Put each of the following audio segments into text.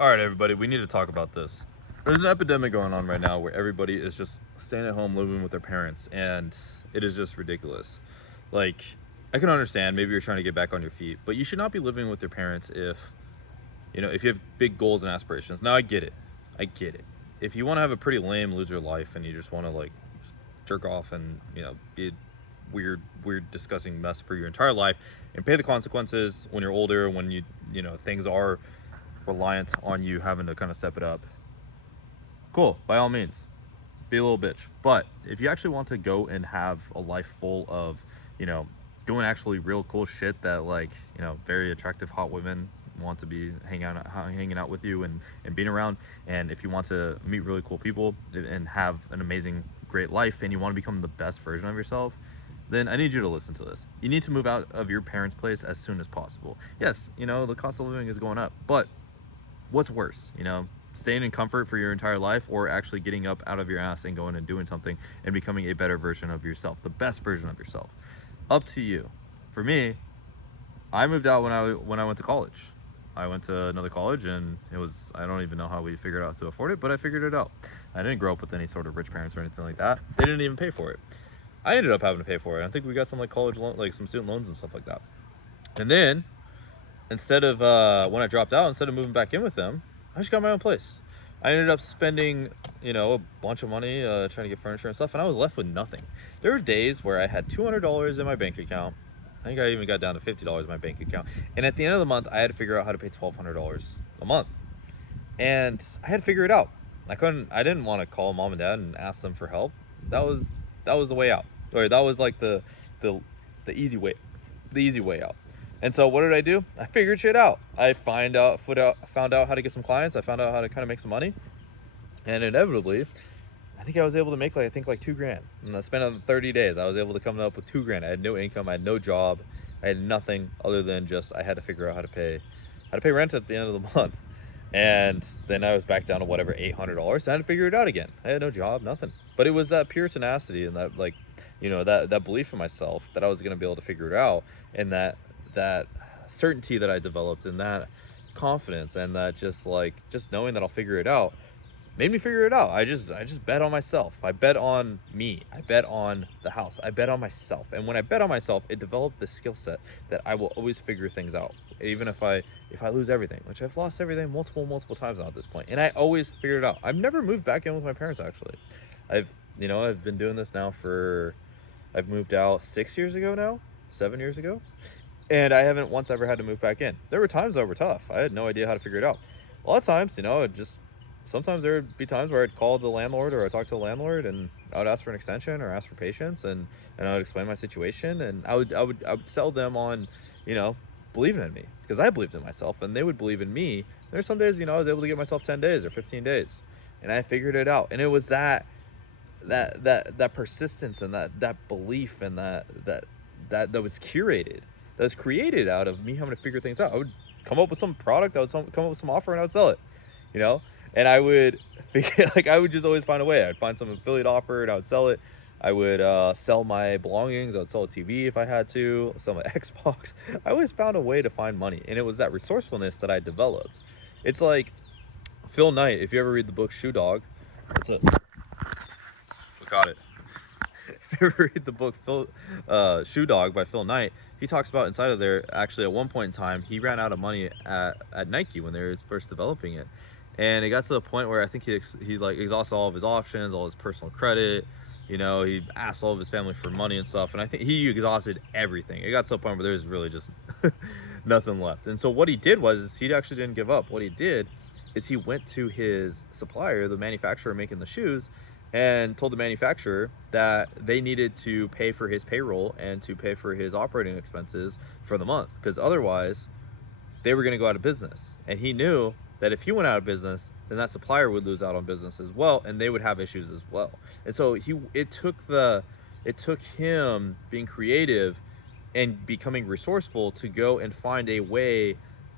All right, everybody, we need to talk about this. There's an epidemic going on right now where everybody is just staying at home living with their parents, and it is just ridiculous. Like, I can understand maybe you're trying to get back on your feet, but you should not be living with your parents if you have big goals and aspirations. Now, I get it. I get it. If you want to have a pretty lame loser life and you just want to, like, jerk off and, be a weird, disgusting mess for your entire life and pay the consequences when you're older, when things are reliant on you having to kind of step it up, cool, by all means, be a little bitch. But if you actually want to go and have a life full of doing actually real cool shit that, like, very attractive hot women want to be hanging out with you and being around, and if you want to meet really cool people and have an amazing great life, and you want to become the best version of yourself, then I need you to listen to this. You need to move out of your parents' place as soon as possible. Yes, the cost of living is going up, but what's worse, staying in comfort for your entire life, or actually getting up out of your ass and going and doing something and becoming a better version of yourself, the best version of yourself? Up to you. For me, I moved out when I went to college. I went to another college, and I don't even know how we figured out to afford it, but I figured it out. I didn't grow up with any sort of rich parents or anything like that. They didn't even pay for it. I ended up having to pay for it. I think we got some college loan, some student loans and stuff like that. And then instead of when I dropped out, instead of moving back in with them, I just got my own place. I ended up spending a bunch of money trying to get furniture and stuff, and I was left with nothing. There were days where I had $200 in my bank account. I think I even got down to $50 in my bank account, and at the end of the month I had to figure out how to pay $1,200 a month, and I had to figure it out. I didn't want to call mom and dad and ask them for help. That was the way out, or that was like the easy way out. And so what did I do? I figured shit out. I found out how to get some clients. I found out how to kind of make some money. And inevitably, I think I was able to make like $2,000. And I spent on 30 days. I was able to come up with $2,000. I had no income. I had no job. I had nothing other than just I had to figure out how to pay rent at the end of the month. And then I was back down to whatever, $800. I had to figure it out again. I had no job, nothing. But it was that pure tenacity and that that belief in myself that I was going to be able to figure it out, and that certainty that I developed, and that confidence, and that just knowing that I'll figure it out made me figure it out. I just bet on myself. I bet on me. I bet on the house. I bet on myself. And when I bet on myself, it developed the skill set that I will always figure things out, even if I lose everything, which I've lost everything multiple times now at this point, and I always figured it out. I've never moved back in with my parents, actually. I've been doing this now I've moved out 7 years ago, and I haven't once ever had to move back in. There were times that were tough. I had no idea how to figure it out. A lot of times, sometimes there would be times where I'd call the landlord, or I'd talk to the landlord, and I would ask for an extension or ask for patience, and I would explain my situation, and I would sell them on, believing in me, because I believed in myself, and they would believe in me. There's some days, I was able to get myself 10 days or 15 days, and I figured it out. And it was that persistence and that belief, and that was curated, that was created out of me having to figure things out. I would come up with some product, I would come up with some offer, and I would sell it, and I would figure, I would just always find a way. I'd find some affiliate offer and I would sell it. I would sell my belongings. I would sell a TV if I had to, sell my Xbox. I always found a way to find money, and it was that resourcefulness that I developed. It's like Phil Knight. If you ever read the book Shoe Dog, we got it. If you ever read the book Shoe Dog by Phil Knight, he talks about inside of there, actually at one point in time, he ran out of money at Nike when they were first developing it. And it got to the point where I think he exhausted all of his options, all his personal credit. He asked all of his family for money and stuff. And I think he exhausted everything. It got to a point where there was really just nothing left. And so what he did was he actually didn't give up. What he did is he went to his supplier, the manufacturer making the shoes, and told the manufacturer that they needed to pay for his payroll and to pay for his operating expenses for the month, because otherwise they were going to go out of business. And he knew that if he went out of business, then that supplier would lose out on business as well, and they would have issues as well. And so it took him being creative and becoming resourceful to go and find a way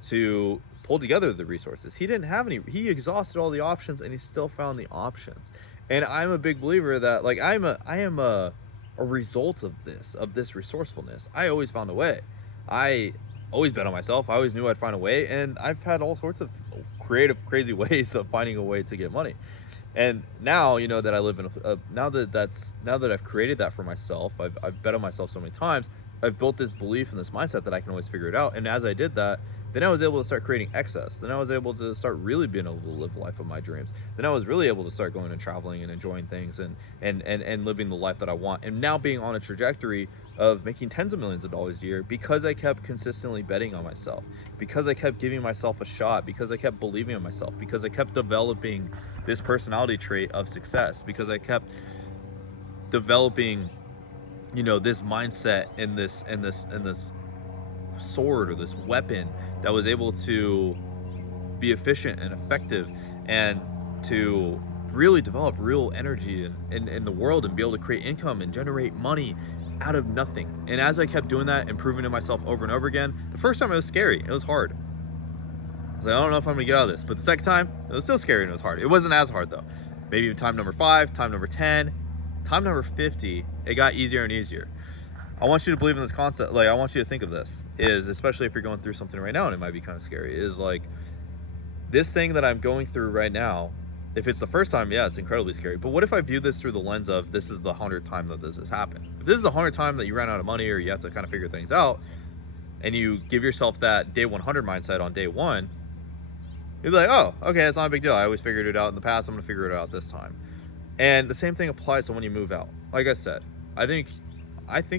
to pull together the resources. He didn't have any. He exhausted all the options, and he still found the options. And I'm a big believer that I am a result of this resourcefulness. I always found a way. I always bet on myself. I always knew I'd find a way, and I've had all sorts of creative, crazy ways of finding a way to get money. And now, you know, that I live in now that I've created that for myself, I've bet on myself so many times. I've built this belief and this mindset that I can always figure it out. And as I did that, then I was able to start creating excess. Then I was able to start really being able to live the life of my dreams. Then I was really able to start going and traveling and enjoying things and living the life that I want. And now being on a trajectory of making tens of millions of dollars a year because I kept consistently betting on myself, because I kept giving myself a shot, because I kept believing in myself, because I kept developing this personality trait of success, because I kept developing, you know, this mindset and this sword or this weapon that was able to be efficient and effective and to really develop real energy in the world and be able to create income and generate money out of nothing. And as I kept doing that and proving to myself over and over again, the first time it was scary, it was hard. I was like, I don't know if I'm gonna get out of this. But the second time, it was still scary and it was hard. It wasn't as hard though. Maybe time number 5, time number 10, time number 50, it got easier and easier. I want you to believe in this concept. Like, I want you to think of this, is especially if you're going through something right now and it might be kind of scary, is like, this thing that I'm going through right now, if it's the first time, yeah, it's incredibly scary. But what if I view this through the lens of this is the 100th time that this has happened? If this is the 100th time that you ran out of money or you have to kind of figure things out, and you give yourself that day 100 mindset on day one, you'll be like, oh, okay, it's not a big deal. I always figured it out in the past. I'm gonna figure it out this time. And the same thing applies to when you move out. Like I said, I think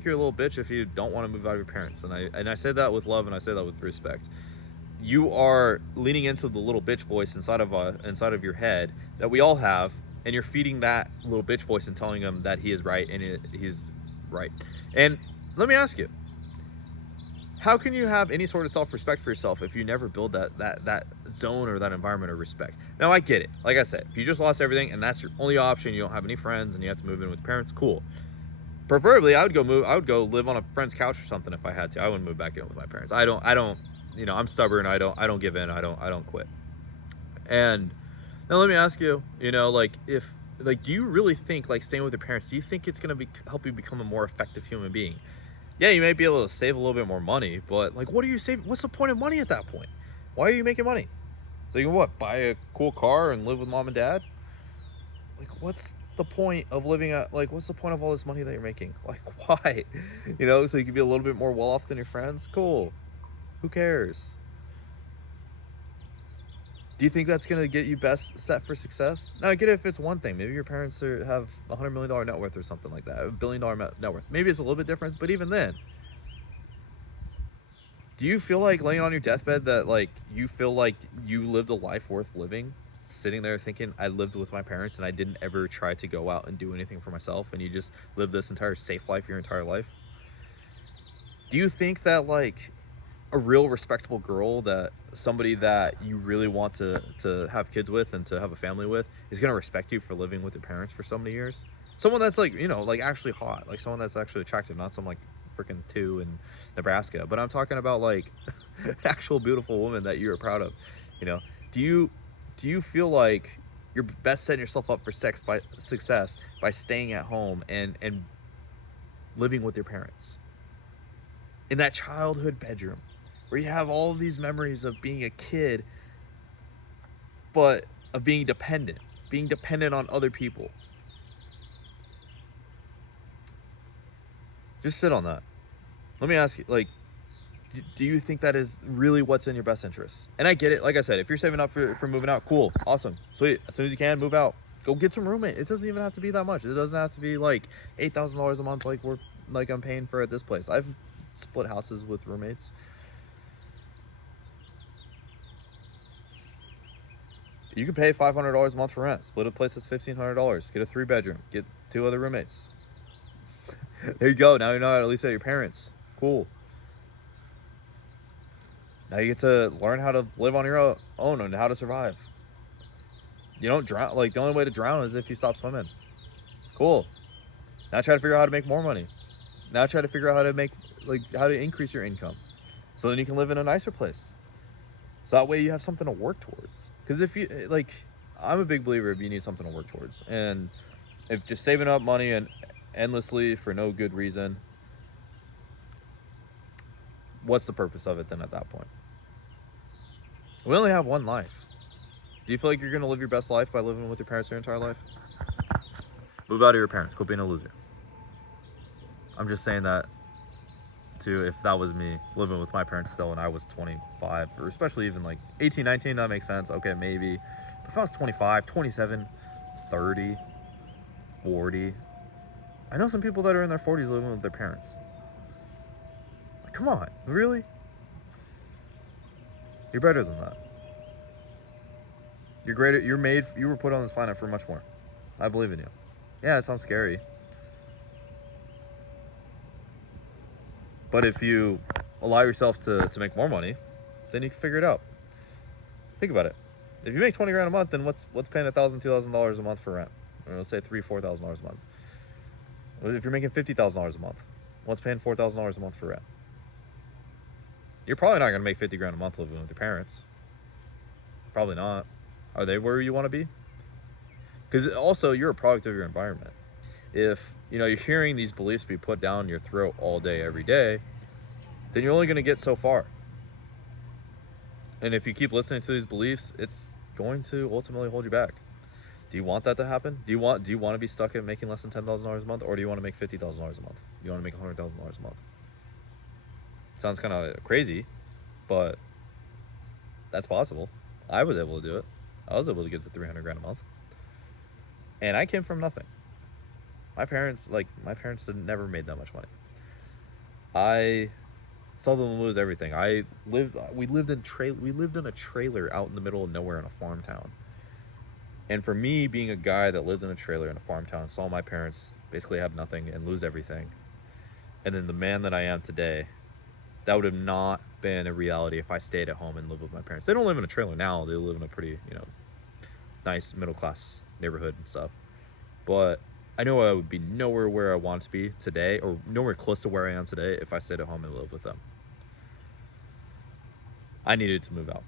you're a little bitch if you don't want to move out of your parents. And I say that with love, and I say that with respect. You are leaning into the little bitch voice inside of your head that we all have, and you're feeding that little bitch voice and telling him that he is right and he's right. And let me ask you, how can you have any sort of self-respect for yourself if you never build that zone or that environment of respect? Now, I get it. Like I said, if you just lost everything and that's your only option, you don't have any friends and you have to move in with your parents, cool. Preferably, I would go live on a friend's couch or something if I had to. I wouldn't move back in with my parents. I don't, you know, I'm stubborn. I don't give in. I don't quit. And now let me ask you, you know, like, do you really think, like, staying with your parents, do you think it's going to help you become a more effective human being? Yeah, you may be able to save a little bit more money, but, like, what are you saving? What's the point of money at that point? Why are you making money? So you can what? Buy a cool car and live with mom and dad? Like, what's the point of living at, like, what's the point of all this money that you're making? Like, why? You know, so you can be a little bit more well off than your friends? Cool. Who cares? Do you think that's going to get you best set for success? Now, I get it if it's one thing. Maybe your parents have a $100 million net worth or something like that, $1 billion net worth. Maybe it's a little bit different, but even then, do you feel like laying on your deathbed that, like, you feel like you lived a life worth living? Sitting there thinking, I lived with my parents and I didn't ever try to go out and do anything for myself, and you just lived this entire safe life your entire life? Do you think that, like, a real respectable girl, that somebody that you really want to have kids with and to have a family with, is going to respect you for living with your parents for so many years? Someone that's, like, you know, like, actually hot, like someone that's actually attractive, not some, like, freaking 2 in Nebraska, but I'm talking about, like, an actual beautiful woman that you're proud of. You know, do you feel like you're best setting yourself up for success by staying at home and living with your parents in that childhood bedroom, where you have all of these memories of being a kid, but of being dependent on other people? Just sit on that. Let me ask you, like, do you think that is really what's in your best interest? And I get it. Like I said, if you're saving up for moving out, cool, awesome, sweet. As soon as you can, move out. Go get some roommate. It doesn't even have to be that much. It doesn't have to be like $8,000 a month like I'm paying for at this place. I've split houses with roommates. You can pay $500 a month for rent. Split a place that's $1,500. Get a 3-bedroom. Get 2 other roommates. There you go. Now you're not at least at your parents. Cool. Now you get to learn how to live on your own and how to survive. You don't drown. Like, the only way to drown is if you stop swimming. Cool. Now try to figure out how to make more money. Now try to figure out how to increase your income, so then you can live in a nicer place. So that way you have something to work towards. Because if you, like, I'm a big believer if you need something to work towards. And if just saving up money and endlessly for no good reason, what's the purpose of it then at that point? We only have one life. Do you feel like you're gonna live your best life by living with your parents your entire life? Move out of your parents. Quit being a loser. I'm just saying that to, if that was me living with my parents still and I was 25, or especially even like 18, 19, that makes sense. Okay, maybe. But if I was 25, 27, 30, 40, I know some people that are in their 40s living with their parents. Like, come on, really? You're better than that. You're great. You were put on this planet for much more. I believe in you. Yeah, it sounds scary. But if you allow yourself to make more money, then you can figure it out. Think about it. If you make 20 grand a month, then what's paying $1,000, $2,000 a month for rent? Or let's say $3,000, $4,000 a month. If you're making $50,000 a month, what's paying $4,000 a month for rent? You're probably not gonna make 50 grand a month living with your parents. Probably not. Are they where you want to be? Because also, you're a product of your environment. If you're hearing these beliefs be put down your throat all day, every day, then you're only going to get so far. And if you keep listening to these beliefs, it's going to ultimately hold you back. Do you want that to happen? Do you want to be stuck at making less than $10,000 a month, or do you want to make $50,000 a month? Do you want to make $100,000 a month? Sounds kind of crazy, but that's possible. I was able to do it. I was able to get to 300 grand a month, and I came from nothing. My parents never made that much money. I saw them lose everything. We lived in a trailer out in the middle of nowhere in a farm town. And for me, being a guy that lived in a trailer in a farm town, saw my parents basically have nothing and lose everything, and then the man that I am today, that would have not been a reality if I stayed at home and lived with my parents. They don't live in a trailer now. They live in a pretty, nice middle class neighborhood and stuff. But I know I would be nowhere where I want to be today, or nowhere close to where I am today, if I stayed at home and lived with them. I needed to move out.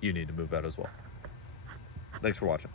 You need to move out as well. Thanks for watching.